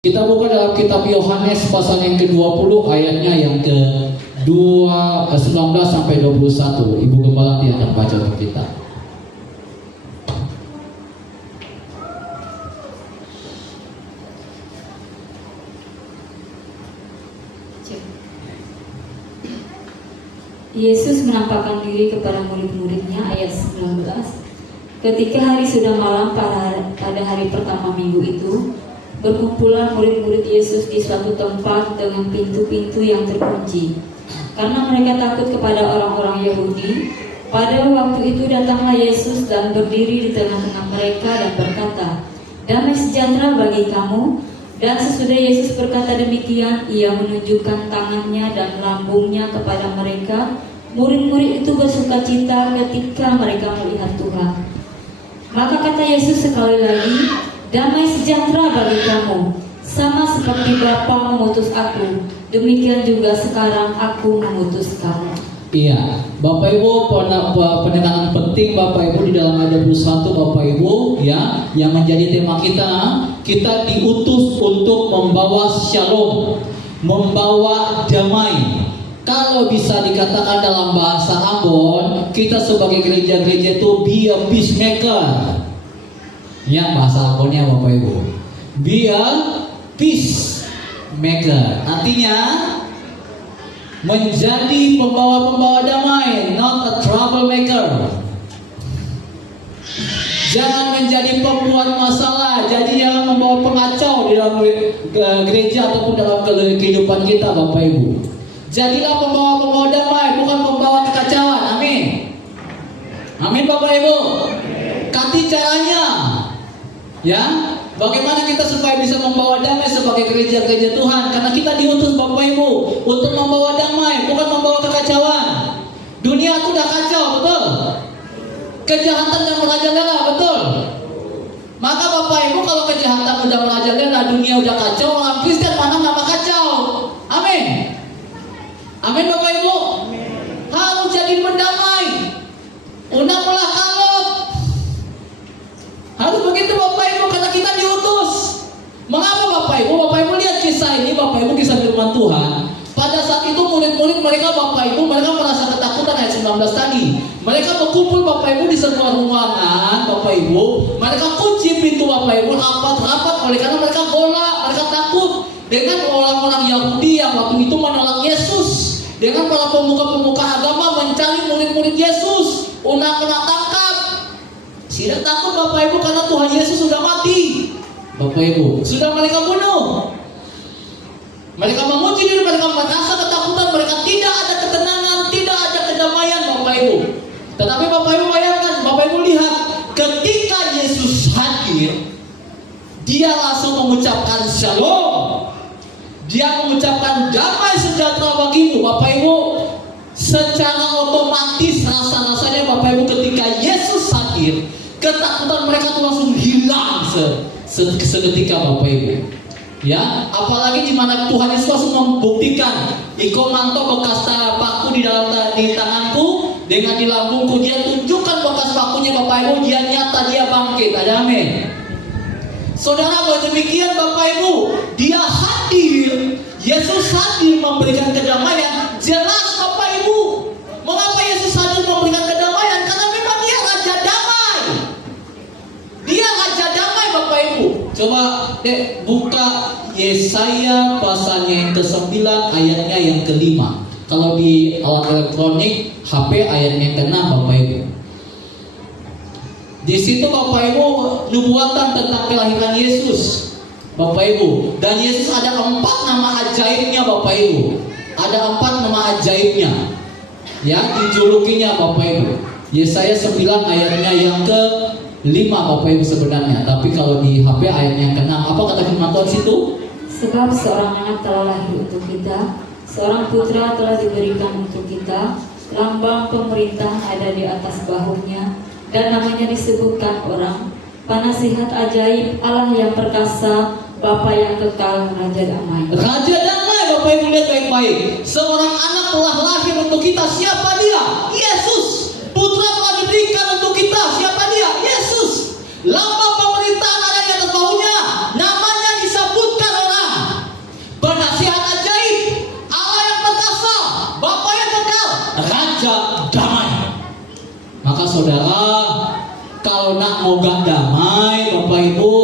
Kita buka dalam kitab Yohanes pasal yang ke-20 ayatnya yang ke-19 sampai 21. Ibu Gembala nanti akan baca untuk kita. Yesus menampakkan diri kepada murid-muridnya, ayat 19. Ketika hari sudah malam pada hari pertama minggu itu, berkumpulan murid-murid Yesus di suatu tempat dengan pintu-pintu yang terkunci, karena mereka takut kepada orang-orang Yahudi. Pada waktu itu datanglah Yesus dan berdiri di tengah-tengah mereka dan berkata, "Damai sejahtera bagi kamu." Dan sesudah Yesus berkata demikian, ia menunjukkan tangannya dan lambungnya kepada mereka. Murid-murid itu bersukacita ketika mereka melihat Tuhan. Maka kata Yesus sekali lagi, "Damai sejahtera bagi kamu. Sama seperti Bapa mengutus aku, demikian juga sekarang aku mengutus kamu." Iya, Bapak Ibu, penenangan penting Bapak Ibu di dalam ayat 21 Bapak Ibu ya, yang menjadi tema kita diutus untuk membawa shalom, membawa damai. Kalau bisa dikatakan dalam bahasa Ambon, kita sebagai gereja-gereja itu be a peacemaker. Ya, bahasa Ambonnya Bapak Ibu, be a peacemaker. Artinya menjadi pembawa-pembawa damai, not a troublemaker. Jangan menjadi pembuat masalah, jadi jangan membawa pengacau di dalam gereja ataupun dalam kehidupan kita Bapak Ibu. Jadilah pembawa-pembawa damai, bukan pembawa kekacauan. Amin. Amin Bapak Ibu. Kati caranya, ya, bagaimana kita supaya bisa membawa damai sebagai gereja-gereja Tuhan? Karena kita diutus Bapak Ibu untuk membawa damai, bukan membawa kekacauan. Dunia itu udah kacau, betul? Kejahatan yang merajalela, betul? Maka Bapak Ibu, kalau kejahatan udah merajalela, dunia udah kacau, orang Kristen mana nggak kacau? Amin. Amin Bapak Ibu. Harus jadi mendamai. Undang-undang kalot. Harus begitu Bapak Ibu, karena kita diutus. Mengapa Bapak Ibu? Bapak Ibu lihat kisah ini, Bapak Ibu, kisah firman Tuhan. Pada saat itu murid-murid mereka Bapak Ibu, mereka merasa ketakutan ayat 19 tadi. Mereka berkumpul Bapak Ibu di sebuah ruangan Bapak Ibu. Mereka kunci pintu Bapak Ibu rapat-rapat oleh karena mereka golak, mereka takut dengan orang-orang Yahudi yang waktu itu menolak Yesus. Dengan para pemuka-pemuka agama mencari murid-murid Yesus, unak-unak tangkap. Tidak takut Bapak Ibu karena Tuhan Yesus sudah mati. Bapak Ibu, sudah mereka bunuh. Mereka memuji diri, mereka merasa ketakutan, mereka tidak ada ketenangan, tidak ada kedamaian Bapak Ibu. Tetapi Bapak Ibu bayangkan, Bapak Ibu lihat, ketika Yesus hadir, dia langsung mengucapkan shalom. Dia mengucapkan damai sejahtera bagimu Bapak Ibu. Secara otomatis rasa-rasanya Bapak Ibu ketika Yesus hadir, ketakutan mereka tuh langsung hilang seketika Bapak Ibu. Ya, apalagi di mana Tuhan Yesus langsung membuktikan, "Iko manto bekas paku di tanganku, dengan di lambungku." Dia tunjukkan bekas pakunya Bapak Ibu, dia nyata, dia bangkit. Ada amin. Saudara, demikian Bapak Ibu, dia hadir, Yesus hadir memberikan kedamaian. Jelas Bapak Ibu, mengapa Yesus hadir memberikan kedamaian? Karena memang dia Raja Damai. Dia Raja Damai Bapak Ibu. Coba buka Yesaya pasalnya yang ke-9 ayatnya yang ke-5. Kalau di alat elektronik HP ayatnya yang ke-6 Bapak Ibu. Di situ Bapak Ibu nubuatan tentang kelahiran Yesus Bapak Ibu. Dan Yesus ada 4 nama ajaibnya Bapak Ibu. Ada 4 nama ajaibnya, ya, dijulukinya Bapak Ibu. Yesaya 9 ayatnya yang ke-5 Bapak Ibu sebenarnya. Tapi kalau di HP ayatnya yang ke-6, apa kata firman Tuhan situ? "Sebab seorang anak telah lahir untuk kita, seorang putra telah diberikan untuk kita, lambang pemerintahan ada di atas bahunya, dan namanya disebutkan orang, Penasihat Ajaib, Allah yang perkasa, Bapa yang kekal, Raja Damai." Raja Damai Bapak Ibu, lihat baik-baik. Seorang anak telah lahir untuk kita. Siapa dia? Yesus. Putra telah diberikan untuk kita. Siapa dia? Yesus. Lambang pemerintahan ada di atas bahunya, namanya disebutkan orang. moga damai Bapak Ibu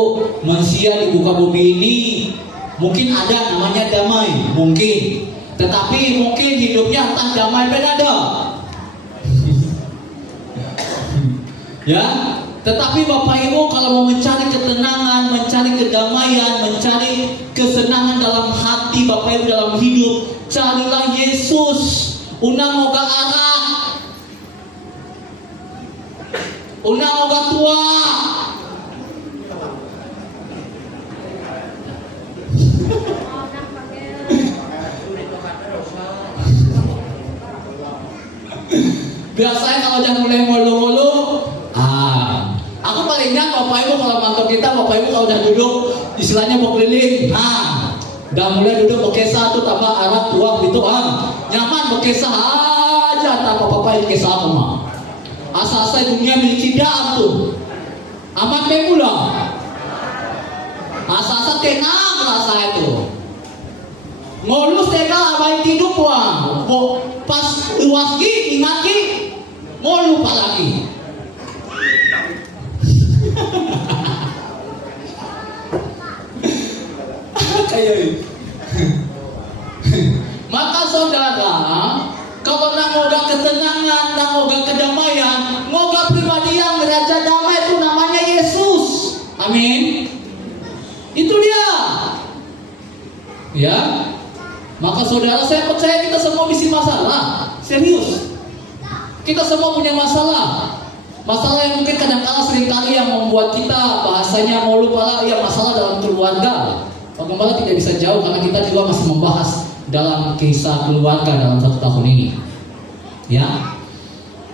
manusia di muka bumi ini. Mungkin ada namanya damai, mungkin. Tetapi mungkin hidupnya entah damai ada. Ya, tetapi Bapak Ibu kalau mau mencari ketenangan, mencari kedamaian, mencari kesenangan dalam hati Bapak Ibu dalam hidup, carilah Yesus. Unang moga arah, unang moga tua. Biasanya kalau udah mulai ngolu-ngolu, aku paling ingat Bapak Ibu kalau mantap kita, Bapak Ibu kalau udah duduk, istilahnya mau keliling, udah mulai duduk bekesah tuh tambah arah tua gitu, nyaman bekesah aja, tanpa apa-apa yang kesah aku mah. Asal-asal dunia milik tidak tuh, aman pemula. Asal-asal tenang rasa itu. Ngolus tega abai tidur puang, pas luas ki ingat ki, mau lupa lagi. Kayak maka saudara, kalau nak moga ketenangan, nak moga kedamaian, moga pribadi yang raja damai itu namanya Yesus. Amin. Itu dia. Ya. Maka saudara, saya percaya kita semua misi masalah. Serius. Kita semua punya masalah. Masalah yang mungkin kadang-kala seringkali yang membuat kita bahasanya mau lupa ya masalah dalam keluarga. Bagaimana tidak bisa jauh karena kita juga masih membahas dalam kisah keluarga dalam 1 tahun ini. Ya.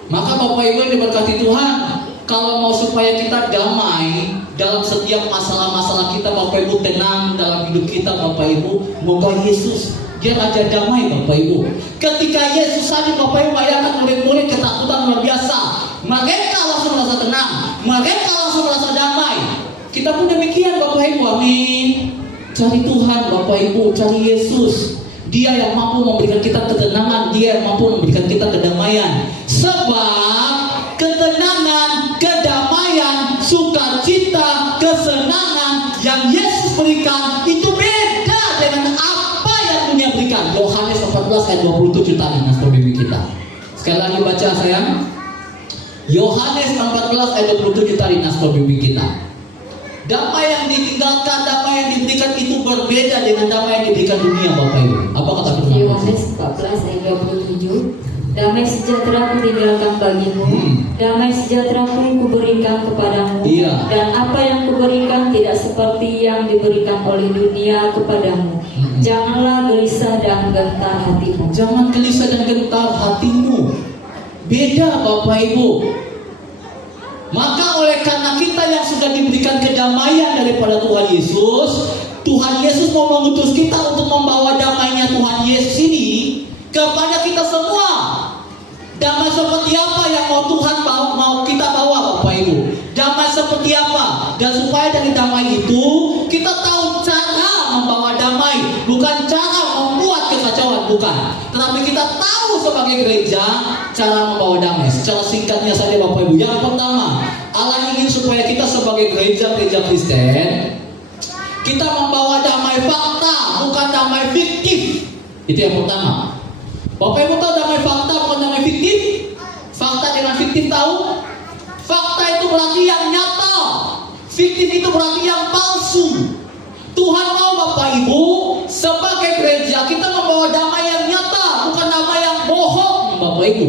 Maka Bapak Ibu yang diberkati Tuhan, kalau mau supaya kita damai dalam setiap masalah-masalah kita, Bapak Ibu tenang dalam hidup kita, Bapak Ibu, moga Yesus dia raja damai Bapak Ibu. Ketika Yesus hadir Bapak Ibu, bayangkan murid-murid ketakutan luar biasa. Mereka langsung merasa tenang, mereka langsung merasa damai. Kita pun demikian Bapak Ibu, amin. Cari Tuhan Bapak Ibu, cari Yesus. Dia yang mampu memberikan kita ketenangan, dia yang mampu memberikan kita kedamaian. Sebab ketenangan, kedamaian, sukacita, kesenangan yang Yesus berikan itu beda dengan apa yang dunia berikan. Yohanes 14 ayat 27 tadi naskah bimbing kita. Sekali lagi baca sayang. Yohanes 14 ayat 27 tadi naskah bimbing kita. Damai yang ditinggalkan, damai yang diberikan itu berbeda dengan damai yang diberikan dunia Bapak Ibu. Apa kata firman? Yohanes 14 ayat 27. Damai sejahtera ku tinggalkan bagimu, damai sejahtera ku kuberikan kepadamu, dan apa yang kuberikan tidak seperti yang diberikan oleh dunia kepadamu. Janganlah gelisah dan gentar hatimu. Jangan gelisah dan gentar hatimu. Beda Bapak Ibu. Maka oleh karena kita yang sudah diberikan kedamaian daripada Tuhan Yesus mau mengutus kita untuk membawa damainya Tuhan Yesus ini kepada kita semua. Damai seperti apa yang mau Tuhan mau kita bawa Bapak Ibu? Damai seperti apa? Dan supaya dari damai itu kita tahu cara membawa damai, bukan cara membuat kekacauan, bukan. Tetapi kita tahu sebagai gereja cara membawa damai. Secara singkatnya saja Bapak Ibu. Yang pertama, Allah ingin supaya kita sebagai gereja Kristen kita membawa damai fakta, bukan damai fiktif. Itu yang pertama. Bapak Ibu tahu damai fakta bukan damai fiktif? Fakta dengan fiktif tahu? Fakta itu berarti yang nyata, fiktif itu berarti yang palsu. Tuhan mau Bapak Ibu sebagai gereja kita membawa damai yang nyata, bukan damai yang bohong Bapak Ibu.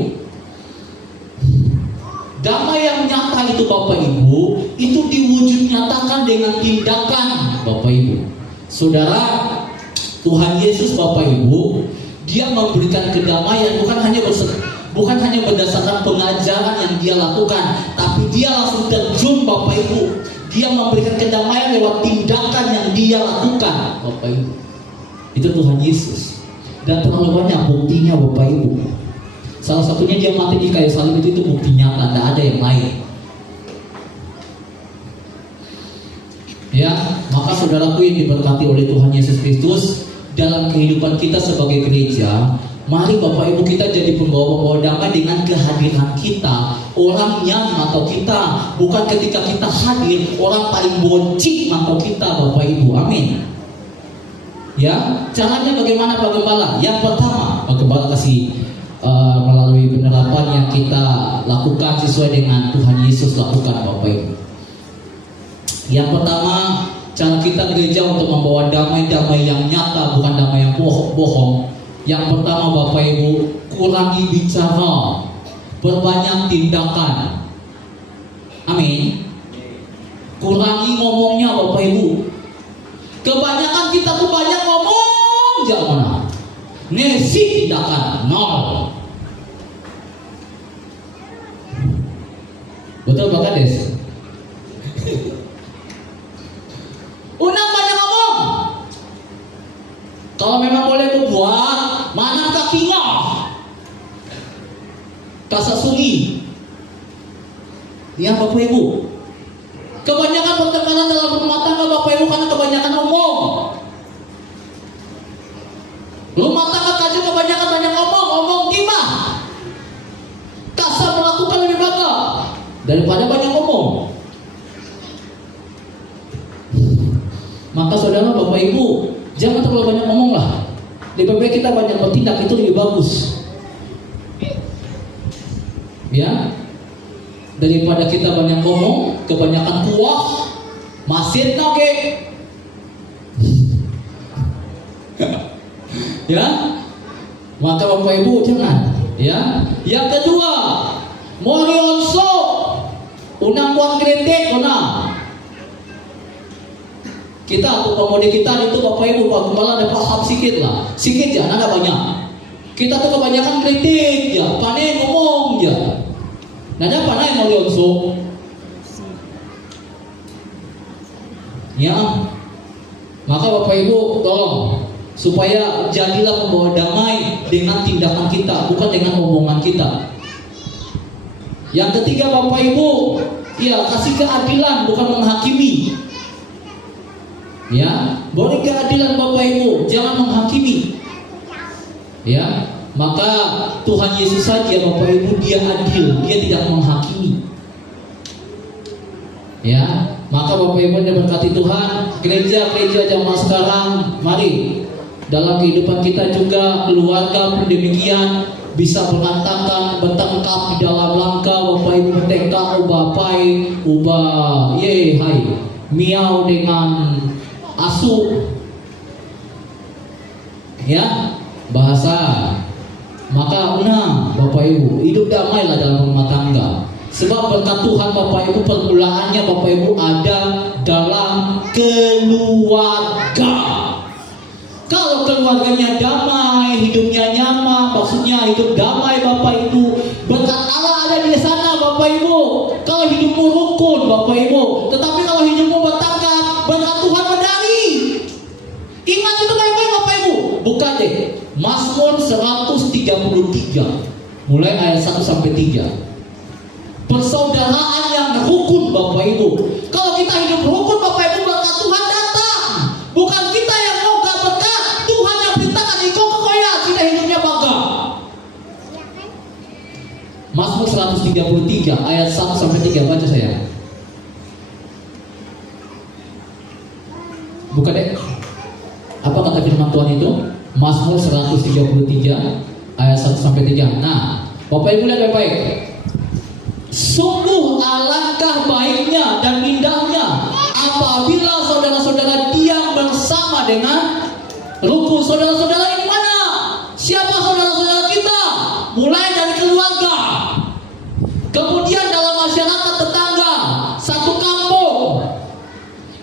Damai yang nyata itu Bapak Ibu, itu diwujud nyatakan dengan tindakan Bapak Ibu. Saudara, Tuhan Yesus Bapak Ibu, dia memberikan kedamaian bukan hanya berdasarkan pengajaran yang dia lakukan, tapi dia langsung terjun Bapak Ibu. Dia memberikan kedamaian lewat tindakan yang dia lakukan Bapak Ibu. Itu Tuhan Yesus. Dan terlalu banyak buktinya Bapak Ibu. Salah satunya dia mati di kayu salib itu bukti nyata, tidak ada yang lain. Ya, maka saudaraku yang diberkati oleh Tuhan Yesus Kristus, dalam kehidupan kita sebagai gereja, Mari Bapak Ibu kita jadi pembawa-pembawa damai dengan kehadiran kita. Orang yang mantau kita, bukan ketika kita hadir orang paling boncik mantau kita, Bapak Ibu. Amin. Ya, caranya bagaimana Pak Gembala? Yang pertama, Pak Gembala kasih melalui penerapan yang kita lakukan sesuai dengan Tuhan Yesus lakukan, Bapak Ibu. Yang pertama, cara kita gereja untuk membawa damai-damai yang nyata, bukan damai yang bohong. Yang pertama, Bapak Ibu, kurangi bicara, perbanyak tindakan. Amin. Kurangi ngomongnya, Bapak Ibu. Kebanyakan kita tuh banyak ngomong, jangan ngesi tindakan nol. Betul Pak Kades? Unang banyak ngomong. Kalau memang boleh membuat, mana kakinya? Kasasungi. Ya Bapak Ibu. Kebanyakan pertengkaran dalam rumah tangga Bapak Ibu karena kebanyakan ngomong. Rumah tangga kaji kebanyakan banyak ngomong gimana? Kasar melakukan lebih banyak daripada banyak ngomong. Maka saudara Bapak Ibu, jangan terlalu banyak ngomong lah. Lebih baik kita banyak bertindak, itu lebih bagus. Ya, daripada kita banyak ngomong, kebanyakan kuah, masih nage. Ya, maka Bapak Ibu jangan. Ya, yang kedua, morionso, unang buang kretek, unang. Kita untuk pemudi kita itu Bapak Ibu, Pak Gembala ada paham sikit lah, sikit ya, nggak banyak. Kita tuh kebanyakan kritik ya, panai ngomong ya. Nanya panai morionso. Ya, maka Bapak Ibu tolong supaya jadilah pembawa damai dengan tindakan kita, bukan dengan omongan kita. Yang ketiga Bapak Ibu, ya kasih keadilan, bukan menghakimi. Ya, boleh keadilan Bapak Ibu, jangan menghakimi. Ya, maka Tuhan Yesus saja Bapak Ibu dia adil, dia tidak menghakimi. Ya, maka Bapak Ibu yang berkati Tuhan, gereja-gereja zaman sekarang, mari dalam kehidupan kita juga keluarga pun demikian bisa berantakan, bertengkar di dalam langkah Bapak Ibu bertengkar ubapai, ubah ye hai miau dengan asu. Ya, bahasa. Maka Bapak Ibu, hidup damailah dalam rumah tangga. Sebab berkat Tuhan Bapak Ibu, permulaannya Bapak Ibu ada dalam keluarga. Kalau keluarganya damai, hidupnya nyaman, maksudnya hidup damai Bapak Ibu, berkat Allah ada di sana Bapak Ibu. Kalau hidupmu rukun Bapak Ibu, tetapi kalau hidupmu bertengkar, berkat Tuhan berdari. Ingat itu baik-baik Bapak Ibu. Buka deh Mazmur 133 mulai ayat 1 sampai 3. Persaudaraan yang rukun Bapak Ibu. Kalau kita hidup rukun Bapak Ibu, berkat Tuhan datang. Bukan kita yang mau gak berkat, Tuhan yang perintahkan ikut kekoyak, kita hidupnya bangga. Mazmur 133 ayat 1 sampai 3, baca saya. Buka deh. Apa kata firman Tuhan itu? Mazmur 133 ayat 1 sampai 3. Nah, Bapak Ibu lihat baik-baik. Sungguh alangkah baiknya dan indahnya apabila saudara-saudara diam bersama dengan rukun. Saudara-saudara ini mana? Siapa saudara-saudara kita? Mulai dari keluarga, kemudian dalam masyarakat tetangga, satu kampung.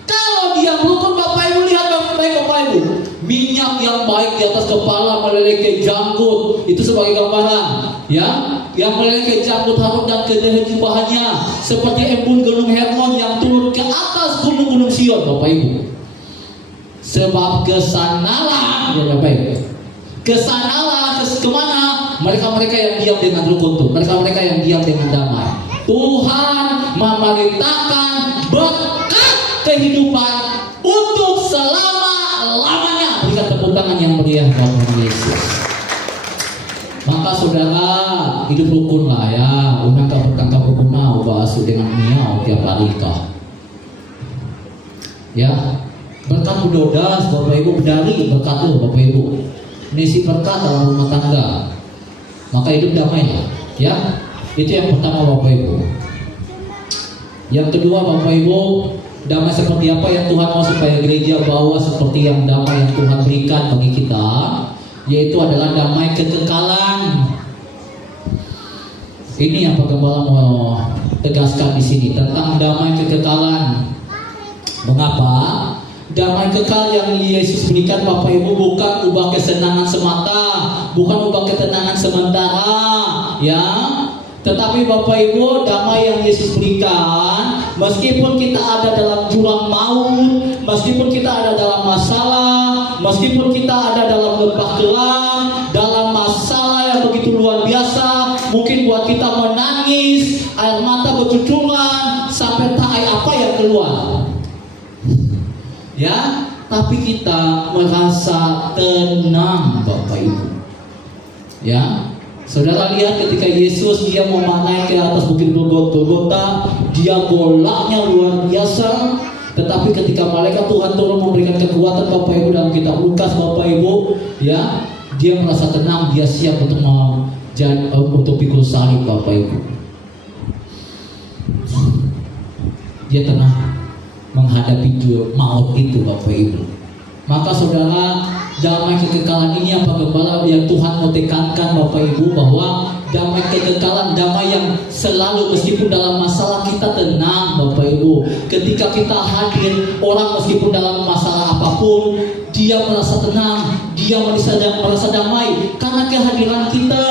Kalau dia rukun Bapak Ibu, lihat baik-baik Bapak Ibu. Minyak yang baik di atas kepala meleleh ke janggut, itu sebagai gambaran, ya. Yang meleleh ke janggut Harun dan ke leher jubahnya, seperti embun gunung Hermon yang turun ke atas gunung-gunung Sion, Bapak Ibu. Sebab kesanalah, ya Bapak Ibu, kesanalah kemana? Mereka-mereka yang diam dengan rukun tuh, mereka-mereka yang diam dengan damai. Tuhan memerintahkan berkat kehidupan untuk selama-lamanya. Berikan tepuk tangan yang meriah Tuhan Yesus. Maka saudara hidup rukun lah ya. Unang bertangkap rukuna bahas dengan miau tiap hari kah. Ya, berkat budodas Bapak Ibu berdari berkat itu Bapak Ibu. Nisi berkat dalam rumah tangga. Maka hidup damai ya. Itu yang pertama Bapak Ibu. Yang kedua Bapak Ibu, damai seperti apa yang Tuhan mau supaya gereja bawa seperti yang damai yang Tuhan berikan bagi kita, yaitu adalah damai kekekalan. Ini yang Pak Gembala mau tegaskan di sini tentang damai kekekalan. Mengapa? Damai kekal yang Yesus berikan Bapak Ibu bukan ubah kesenangan semata, bukan ubah ketenangan sementara, ya. Tetapi Bapak Ibu, damai yang Yesus berikan, meskipun kita ada dalam jurang maut, meskipun kita ada dalam masalah, meskipun kita ada dalam lembah kelam, dalam masalah yang begitu luar biasa, mungkin buat kita menangis, air mata bercucuran, sampai tak apa yang keluar. Ya, tapi kita merasa tenang Bapak Ibu. Ya, saudara lihat ketika Yesus dia mau naik ke atas bukit Golgota, dia golaknya luar biasa. Tetapi ketika malaikat Tuhan turun memberikan kekuatan Bapak Ibu dalam kitab Lukas Bapak Ibu, ya, dia merasa tenang, dia siap untuk pikul salib Bapak Ibu. Dia tenang menghadapi maut itu Bapak Ibu. Maka saudara, damai kekekalan ini yang Pak Gembala yang Tuhan mau tekankan Bapak Ibu, bahwa damai kekekalan, damai yang selalu meskipun dalam masalah kita tenang Bapak Ibu. Ketika kita hadir, orang meskipun dalam masalah apapun, dia merasa tenang, dia merasa damai karena kehadiran kita.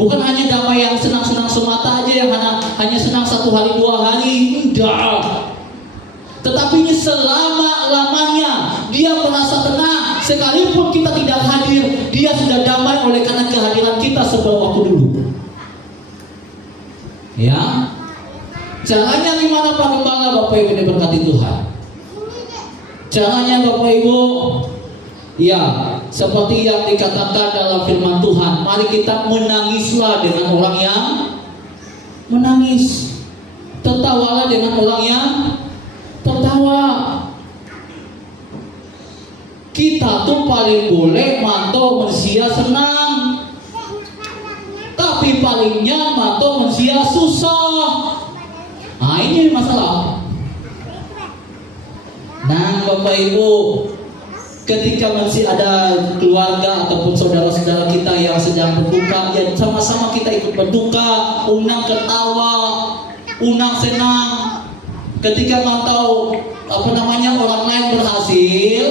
Bukan hanya damai yang senang-senang semata aja, yang hanya senang 1 hari 2 hari, enggak. Tetapi ini selama-lamanya dia merasa tenang. Sekalipun kita tidak hadir, dia sudah damai oleh karena kehadiran kita sebelum waktu dulu. Ya, caranya gimana Pak Gembala Bapak Ibu diberkati Tuhan? Caranya Bapak Ibu, ya seperti yang dikatakan dalam firman Tuhan, mari kita menangislah dengan orang yang menangis, tertawalah dengan orang yang tertawa. Kita tuh paling boleh mantau manusia senang, tapi palingnya mantau manusia susah. Nah ini masalah. Nah Bapak Ibu, ketika masih ada keluarga ataupun saudara-saudara kita yang sedang berduka, ya sama-sama kita ikut berduka, unang ketawa, unang senang. Ketika mantau orang lain berhasil,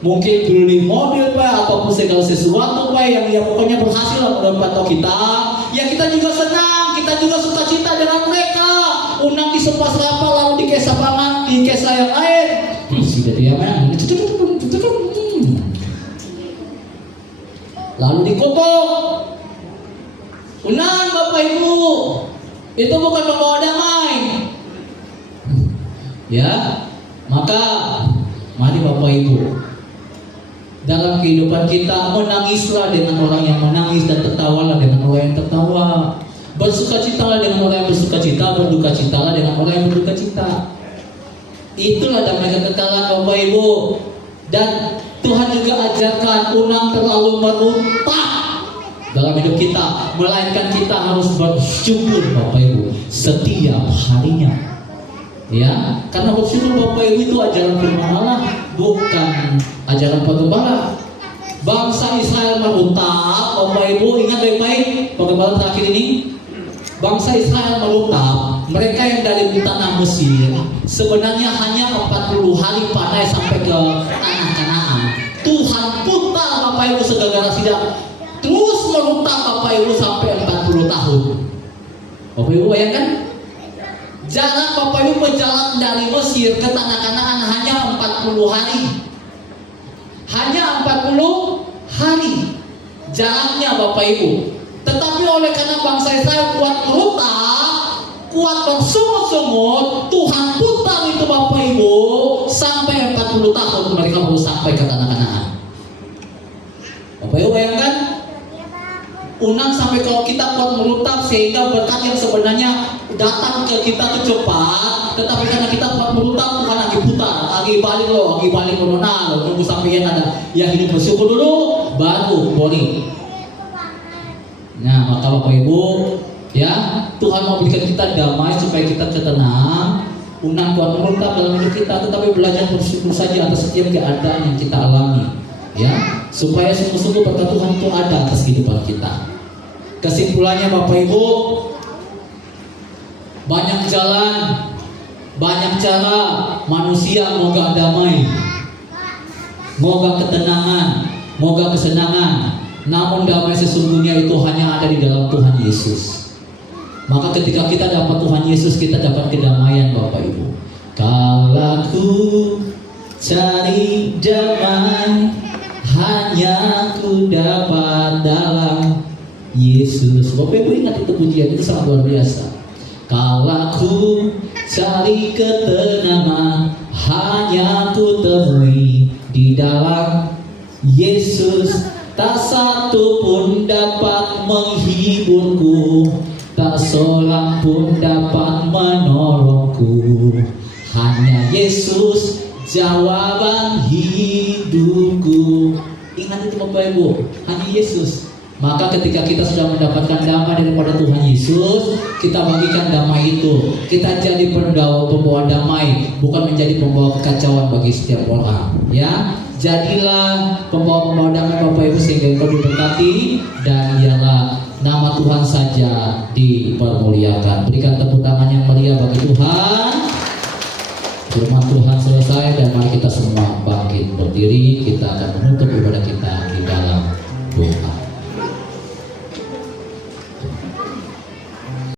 mungkin beli mobil Pak ataupun segala sesuatu Pak yang ya pokoknya berhasil mantau kita, ya kita juga senang, kita juga sukacita dengan mereka. Unang disepas rapal lalu dikesa pangan, dikesa yang lain. Sudah dia memang lalu dikokok. Unang Bapak Ibu, itu bukan membawa damai. Ya, maka mari Bapak Ibu, dalam kehidupan kita menangislah dengan orang yang menangis dan tertawalah dengan orang yang tertawa. Bersukacitalah dengan orang yang bersukacita, berdukacitalah dengan orang yang berdukacita. Itulah damai kekekalan Bapak Ibu. Dan Tuhan juga ajarkan unang terlalu merontak dalam hidup kita, melainkan kita harus bersyukur Bapak Ibu setiap harinya. Ya, karena bersyukur Bapak Ibu itu ajaran firman Allah, bukan ajaran Pak Gembala. Bangsa Israel merontak, Bapak Ibu ingat baik-baik Pak Gembala terakhir ini. Bangsa Israel merontak, mereka yang dari tanah Mesir sebenarnya hanya 40 hari panen sampai ke tanah Kanaan. Tuhan putar Bapak Ibu segala sidang, terus merontak Bapak Ibu sampai 40 tahun. Bapak Ibu bayangkan? Jarak Bapak Ibu berjalan dari Mesir ke tanah Kanaan hanya 40 hari. Hanya 40 hari jaraknya Bapak Ibu. Tetapi oleh karena bangsa Israel kuat merontak, kuat bersungut-sungut, Tuhan putar itu Bapak Ibu sampai 40 tahun mereka baru sampai ke tanah Kanaan. Bapak Ibu bayangkan? Unang sampai kalau kita kuat merutap sehingga berkat yang sebenarnya datang ke kita itu cepat, tetapi karena kita kuat merutap Tuhan lagi putar, lagi balik loh, nah lo tunggu sampai yang ada yang hidup bersyukur dulu, baru boleh. Nah maka Bapak Ibu ya, Tuhan mau berikan kita damai supaya kita tenang. Unang kuat merutap dalam hidup kita, tetapi belajar bersyukur saja atas setiap keadaan yang kita alami, ya, supaya sungguh-sungguh berkat Tuhan itu ada atas kehidupan kita. Kesimpulannya Bapak Ibu, banyak jalan, banyak cara manusia moga damai, moga ketenangan, moga kesenangan. Namun damai sesungguhnya itu hanya ada di dalam Tuhan Yesus. Maka ketika kita dapat Tuhan Yesus, kita dapat kedamaian Bapak Ibu. Kalau ku cari damai, hanya ku dapat dalam Yesus. Bapak Ibu ingat itu pujian, itu sangat luar biasa. Kalau ku cari ketenangan, hanya ku temui di dalam Yesus. Tak satu pun dapat menghiburku, tak seorang pun dapat menolongku. Hanya Yesus jawaban hidupku. Ingat itu Bapak Ibu, hanya Yesus. Maka ketika kita sudah mendapatkan damai daripada Tuhan Yesus, kita bagikan damai itu. Kita jadi pembawa damai, bukan menjadi pembawa kekacauan bagi setiap orang. Ya, jadilah pembawa damai Bapak Ibu sehingga engkau diberkati dan ialah nama Tuhan saja dipermuliakan. Berikan tepuk tangan yang meriah bagi Tuhan. Firman Tuhan selesai dan mari kita semua bangkit berdiri. Kita akan menutup